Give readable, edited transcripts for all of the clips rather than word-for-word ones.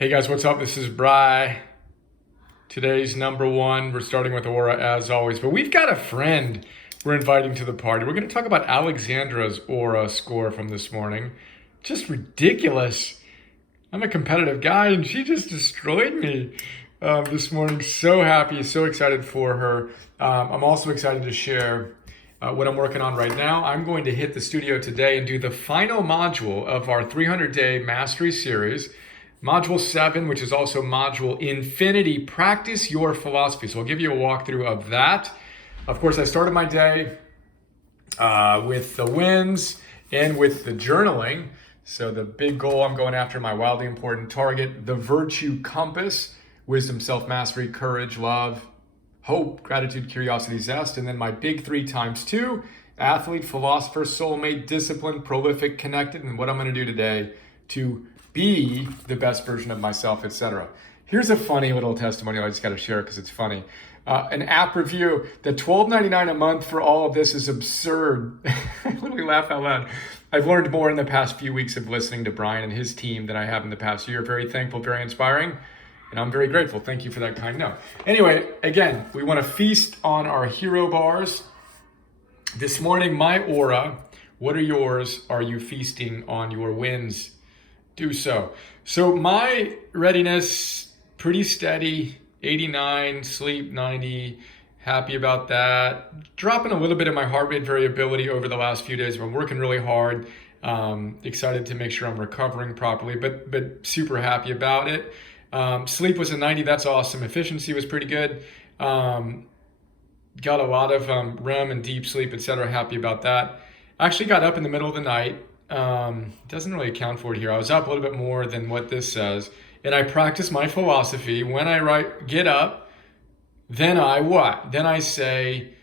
Hey guys, what's up? This is Bry. Today's number one. We're starting with Oura as always, but we've got a friend we're inviting to the party. We're going to talk about Alexandra's Oura score from this morning. Just ridiculous. I'm a competitive guy and she just destroyed me this morning. So happy, so excited for her. I'm also excited to share what I'm working on right now. I'm going to hit the studio today and do the final module of our 300-day mastery series. Module 7, which is also Module Infinity, Practice Your Philosophy. So I'll give you a walkthrough of that. Of course, I started my day with the wins and with the journaling. So the big goal I'm going after, my wildly important target, the virtue compass, wisdom, self-mastery, courage, love, hope, gratitude, curiosity, zest. And then my big 3 times 2, athlete, philosopher, soulmate, disciplined, prolific, connected, and what I'm going to do today to be the best version of myself, etc. Here's a funny little testimonial. I just got to share it because it's funny. An app review. The $12.99 a month for all of this is absurd. I literally laugh out loud. I've learned more in the past few weeks of listening to Brian and his team than I have in the past year. Very thankful, very inspiring, and I'm very grateful. Thank you for that kind note. Anyway, again, we want to feast on our hero bars. This morning, my Oura. What are yours? Are you feasting on your wins? Do so. So my readiness, pretty steady, 89, sleep 90, happy about that. Dropping a little bit of my heart rate variability over the last few days. I'm working really hard. Excited to make sure I'm recovering properly, but super happy about it. Sleep was a 90, that's awesome. Efficiency was pretty good. Got a lot of REM and deep sleep, etc. Happy about that. Actually got up in the middle of the night. Doesn't really account for it here. I was up a little bit more than what this says. And I practice my philosophy. When I get up, then I what? Then I say,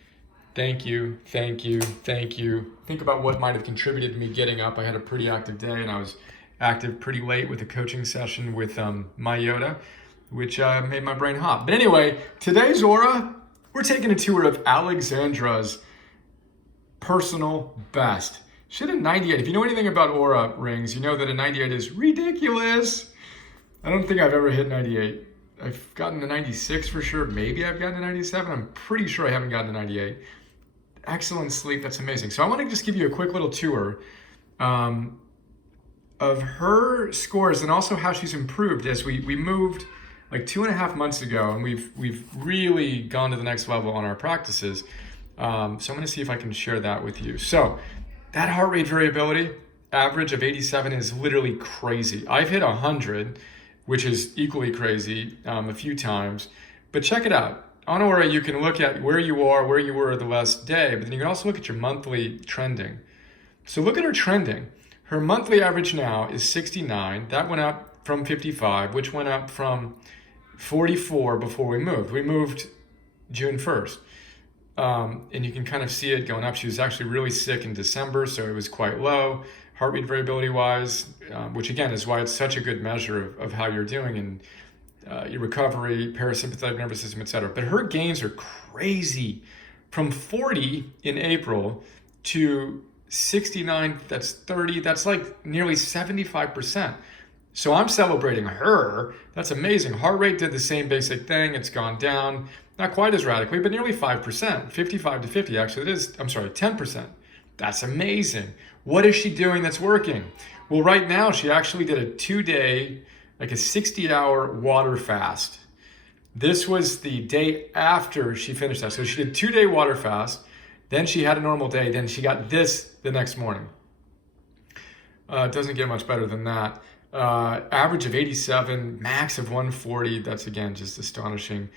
thank you, thank you, thank you. Think about what might have contributed to me getting up. I had a pretty active day and I was active pretty late with a coaching session with Yoda, which made my brain hot. But anyway, today's Oura, we're taking a tour of Alexandra's personal best. She had a 98. If you know anything about Oura rings, you know that a 98 is ridiculous. I don't think I've ever hit 98. I've gotten a 96 for sure. Maybe I've gotten a 97. I'm pretty sure I haven't gotten a 98. Excellent sleep. That's amazing. So I want to just give you a quick little tour of her scores and also how she's improved as we moved like 2.5 months ago, and we've really gone to the next level on our practices. So I'm going to see if I can share that with you. So that heart rate variability, average of 87, is literally crazy. I've hit 100, which is equally crazy a few times. But check it out. On Oura, you can look at where you are, where you were the last day, but then you can also look at your monthly trending. So look at her trending. Her monthly average now is 69. That went up from 55, which went up from 44 before we moved. We moved June 1st. And you can kind of see it going up. She was actually really sick in December, so it was quite low, heart rate variability wise, which again is why it's such a good measure of how you're doing and your recovery, parasympathetic nervous system, etc. But her gains are crazy. From 40 in April to 69, that's 30, that's like nearly 75%. So I'm celebrating her. That's amazing. Heart rate did the same basic thing. It's gone down. Not quite as radically, but nearly 5%, 55 to 50, actually it is, 10%. That's amazing. What is she doing that's working? Well, right now she actually did a 2-day, like a 60-hour water fast. This was the day after she finished that. So she did 2-day water fast, then she had a normal day, then she got this the next morning. It doesn't get much better than that. Average of 87, max of 140, that's again just astonishing.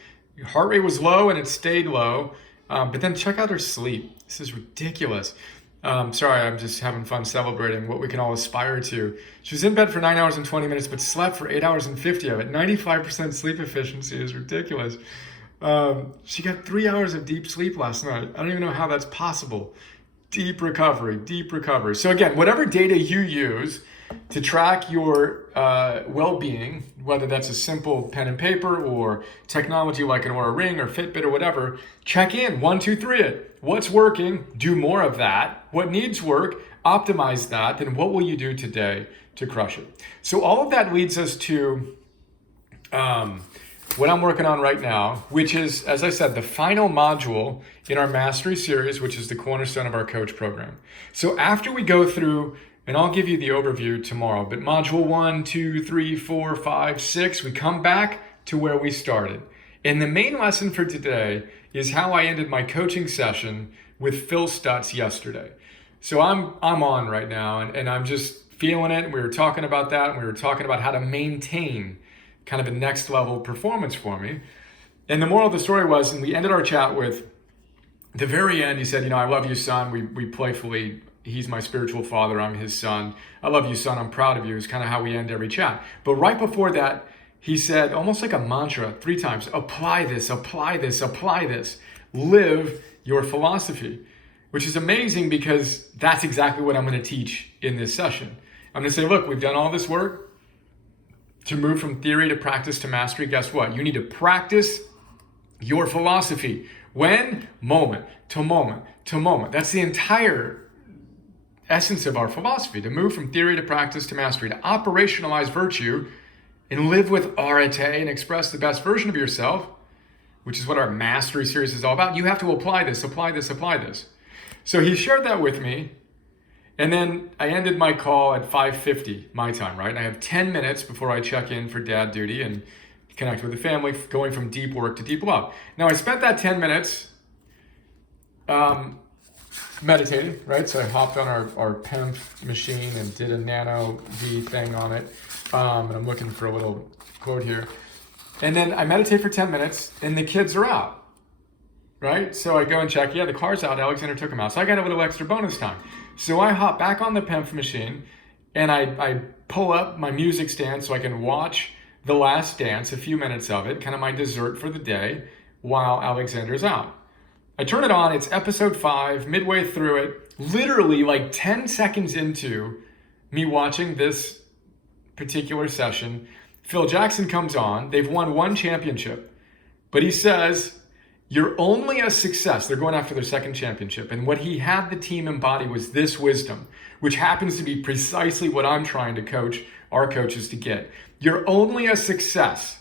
Heart rate was low and it stayed low, but then check out her sleep. This is ridiculous. Sorry, I'm just having fun celebrating what we can all aspire to. She was in bed for 9 hours and 20 minutes, but slept for 8 hours and 50 of it. 95% sleep efficiency is ridiculous. She got 3 hours of deep sleep last night. I don't even know how that's possible. Deep recovery, deep recovery. So again, whatever data you use to track your well-being, whether that's a simple pen and paper or technology like an Oura Ring or Fitbit or whatever, check in, 1, 2, 3 it. What's working? Do more of that. What needs work? Optimize that. Then what will you do today to crush it? So all of that leads us to what I'm working on right now, which is, as I said, the final module in our mastery series, which is the cornerstone of our coach program. So after we go through, and I'll give you the overview tomorrow, but module 1, 2, 3, 4, 5, 6, we come back to where we started. And the main lesson for today is how I ended my coaching session with Phil Stutz yesterday. So I'm on right now, and I'm just feeling it. We were talking about that, and we were talking about how to maintain kind of a next level performance for me. And the moral of the story was, and we ended our chat with, the very end, he said, I love you, son. We playfully, he's my spiritual father, I'm his son. I love you, son, I'm proud of you, is kind of how we end every chat. But right before that, he said, almost like a mantra, 3 times, apply this, apply this, apply this. Live your philosophy, which is amazing because that's exactly what I'm going to teach in this session. I'm going to say, look, we've done all this work to move from theory to practice to mastery. Guess what? You need to practice your philosophy. When? Moment to moment to moment. That's the entire essence of our philosophy, to move from theory to practice to mastery, to operationalize virtue and live with arete and express the best version of yourself, which is what our mastery series is all about. You have to apply this, apply this, apply this. So he shared that with me. And then I ended my call at 5:50 my time, right? And I have 10 minutes before I check in for dad duty and connect with the family, going from deep work to deep love. Now I spent that 10 minutes meditating, right? So I hopped on our P.P.P.S machine and did a nano V thing on it. And I'm looking for a little quote here. And then I meditate for 10 minutes and the kids are out, right? So I go and check, the car's out, Alexandra took them out. So I got a little extra bonus time. So I hop back on the P.P.P.S machine and I pull up my music stand so I can watch The Last Dance, a few minutes of it, kind of my dessert for the day, while Alexandra's out. I turn it on, it's episode 5, midway through it, literally like 10 seconds into me watching this particular session, Phil Jackson comes on. They've won 1 championship, but he says, you're only a success. They're going after their 2nd championship. And what he had the team embody was this wisdom, which happens to be precisely what I'm trying to coach our coaches to get. You're only a success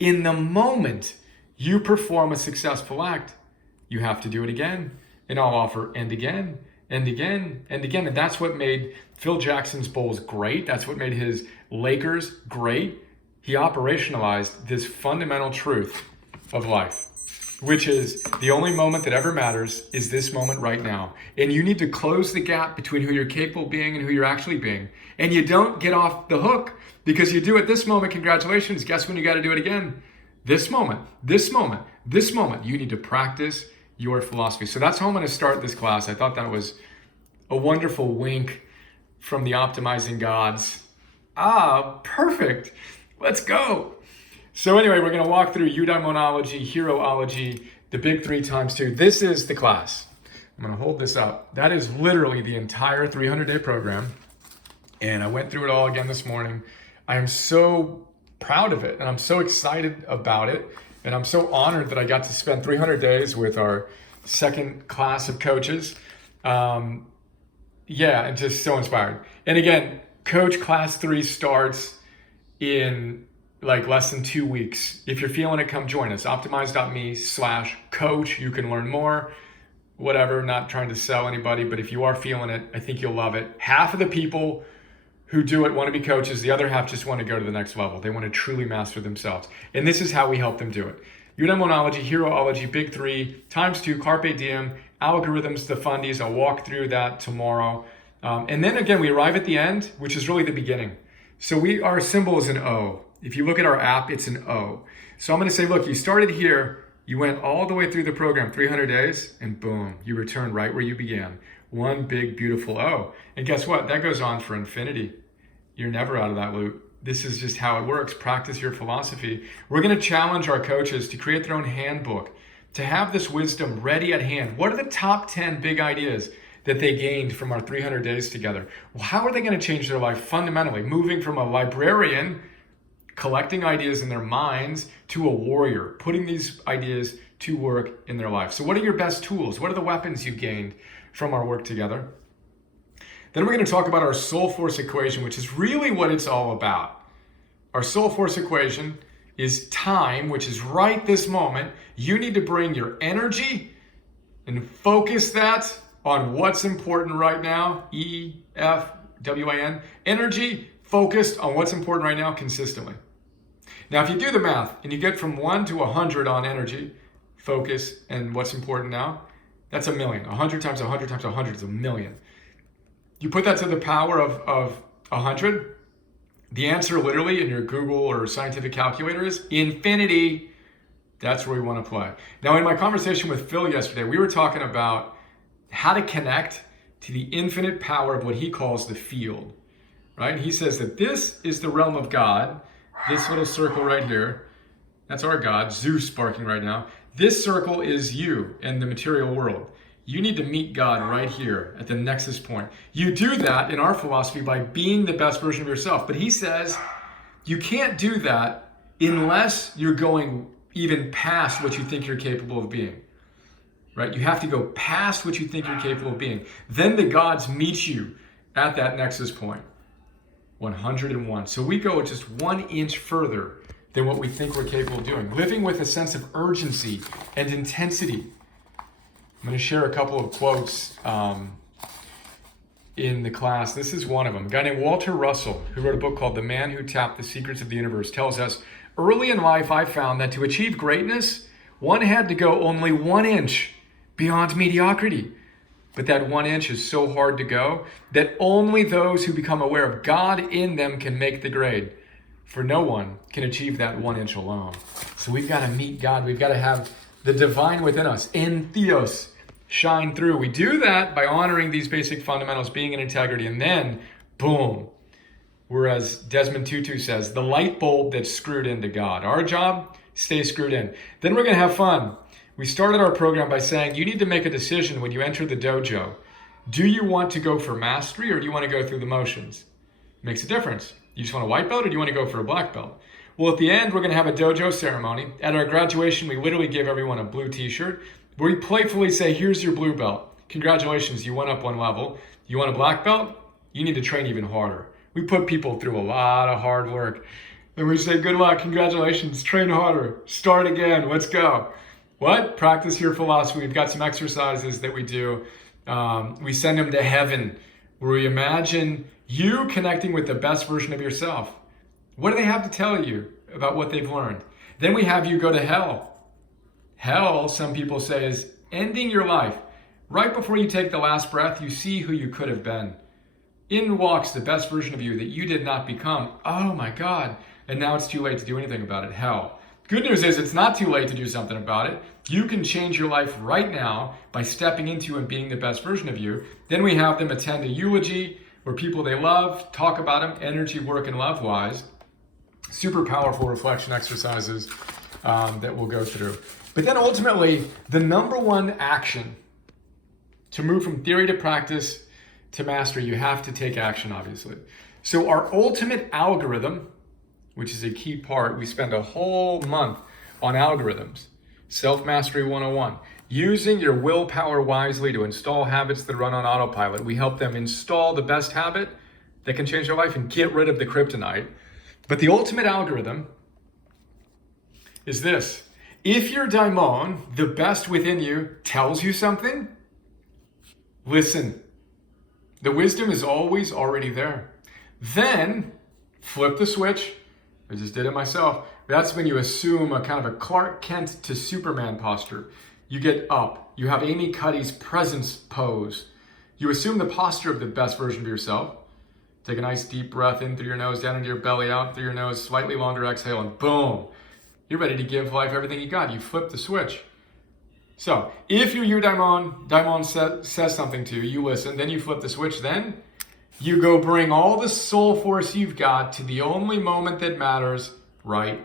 in the moment you perform a successful act. You have to do it again. And I'll offer and again, and again, and again. And that's what made Phil Jackson's Bulls great. That's what made his Lakers great. He operationalized this fundamental truth of life, which is the only moment that ever matters is this moment right now. And you need to close the gap between who you're capable of being and who you're actually being. And you don't get off the hook because you do it this moment. Congratulations. Guess when you got to do it again? This moment, this moment, this moment. You need to practice your philosophy. So that's how I'm going to start this class. I thought that was a wonderful wink from the optimizing gods. Perfect. Let's go. So anyway, we're going to walk through eudaimonology, heroology, the big 3 times 2. This is the class. I'm going to hold this up. That is literally the entire 300-day program. And I went through it all again this morning. I am so proud of it, and I'm so excited about it. And I'm so honored that I got to spend 300 days with our 2nd class of coaches. And just so inspired. And again, Coach Class 3 starts in like less than 2 weeks. If you're feeling it, come join us. Optimize.me/coach. You can learn more, whatever, not trying to sell anybody, but if you are feeling it, I think you'll love it. Half of the people who do it want to be coaches. The other half just want to go to the next level. They want to truly master themselves. And this is how we help them do it. Eudaimonology, heroology, big 3, times 2, carpe diem, algorithms, the fundies. I'll walk through that tomorrow. And then again, we arrive at the end, which is really the beginning. So our symbol is an O. If you look at our app, it's an O. So I'm going to say, look, you started here, you went all the way through the program, 300 days, and boom, you returned right where you began. One big, beautiful O. And guess what? That goes on for infinity. You're never out of that loop. This is just how it works. Practice your philosophy. We're going to challenge our coaches to create their own handbook, to have this wisdom ready at hand. What are the top 10 big ideas that they gained from our 300 days together? Well, how are they going to change their life fundamentally, moving from a librarian collecting ideas in their minds to a warrior, putting these ideas to work in their life? So what are your best tools? What are the weapons you gained from our work together? Then we're going to talk about our soul force equation, which is really what it's all about. Our soul force equation is time, which is right this moment. You need to bring your energy and focus that on what's important right now. EFWAN. Energy focused on what's important right now consistently. Now, if you do the math and you get from 1 to 100 on energy, focus, and what's important now, that's 1,000,000. 100 times 100 times 100 is 1,000,000. You put that to the power of 100, the answer literally in your Google or scientific calculator is infinity. That's where we want to play. Now, in my conversation with Phil yesterday, we were talking about how to connect to the infinite power of what he calls the field, right? He says that this is the realm of God, this little circle right here. That's our God, Zeus barking right now. This circle is you in the material world. You need to meet God right here at the nexus point. You do that in our philosophy by being the best version of yourself. But he says you can't do that unless you're going even past what you think you're capable of being, right? You have to go past what you think you're capable of being. Then the gods meet you at that nexus point, 101. So we go just 1 inch further than what we think we're capable of doing, living with a sense of urgency and intensity. I'm going to share a couple of quotes in the class. This is one of them. A guy named Walter Russell, who wrote a book called The Man Who Tapped the Secrets of the Universe, tells us, early in life, I found that to achieve greatness, one had to go only 1 inch beyond mediocrity. But that 1 inch is so hard to go that only those who become aware of God in them can make the grade. For no one can achieve that 1 inch alone. So we've got to meet God. We've got to have the divine within us, en theos, shine through. We do that by honoring these basic fundamentals, being in integrity, and then, boom, we're, as Desmond Tutu says, the light bulb that's screwed into God. Our job, stay screwed in. Then we're going to have fun. We started our program by saying you need to make a decision when you enter the dojo. Do you want to go for mastery or do you want to go through the motions? Makes a difference. You just want a white belt or do you want to go for a black belt? Well, at the end, we're going to have a dojo ceremony. At our graduation, we literally give everyone a blue t-shirt where we playfully say, here's your blue belt. Congratulations, you went up 1 level. You want a black belt? You need to train even harder. We put people through a lot of hard work. And we say, good luck, congratulations, train harder, start again, let's go. What? Practice your philosophy. We've got some exercises that we do. We send them to heaven where we imagine you connecting with the best version of yourself. What do they have to tell you about what they've learned? Then we have you go to hell. Hell, some people say, is ending your life. Right before you take the last breath, you see who you could have been. In walks the best version of you that you did not become. Oh my God. And now it's too late to do anything about it. Hell. Good news is it's not too late to do something about it. You can change your life right now by stepping into and being the best version of you. Then we have them attend a eulogy where people they love, talk about them, energy, work, and love-wise. Super powerful reflection exercises that we'll go through. But then ultimately, the number one action to move from theory to practice to mastery, you have to take action, obviously. So our ultimate algorithm, which is a key part, we spend a whole month on algorithms. Self-Mastery 101. Using your willpower wisely to install habits that run on autopilot. We help them install the best habit that can change their life and get rid of the kryptonite. But the ultimate algorithm is this. If your daimon, the best within you, tells you something, listen. The wisdom is always already there. Then flip the switch. I just did it myself. That's when you assume a kind of a Clark Kent to Superman posture. You get up. You have Amy Cuddy's presence pose. You assume the posture of the best version of yourself. Take a nice deep breath in through your nose, down into your belly, out through your nose, slightly longer exhale, and boom. You're ready to give life everything you got. You flip the switch. So if your daimon says something to you, you listen, then you flip the switch, then you go bring all the soul force you've got to the only moment that matters right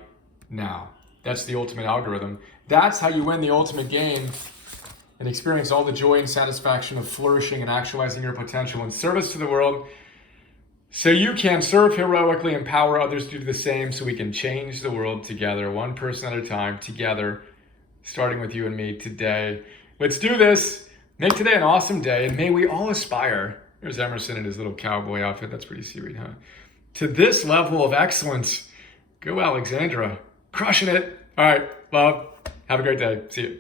now. That's the ultimate algorithm. That's how you win the ultimate game and experience all the joy and satisfaction of flourishing and actualizing your potential in service to the world so you can serve heroically, empower others to do the same so we can change the world together, one person at a time, together, starting with you and me today. Let's do this. Make today an awesome day, and may we all aspire. There's Emerson in his little cowboy outfit. That's pretty sweet, huh? To this level of excellence. Go, Alexandra. Crushing it. All right, love. Have a great day. See you.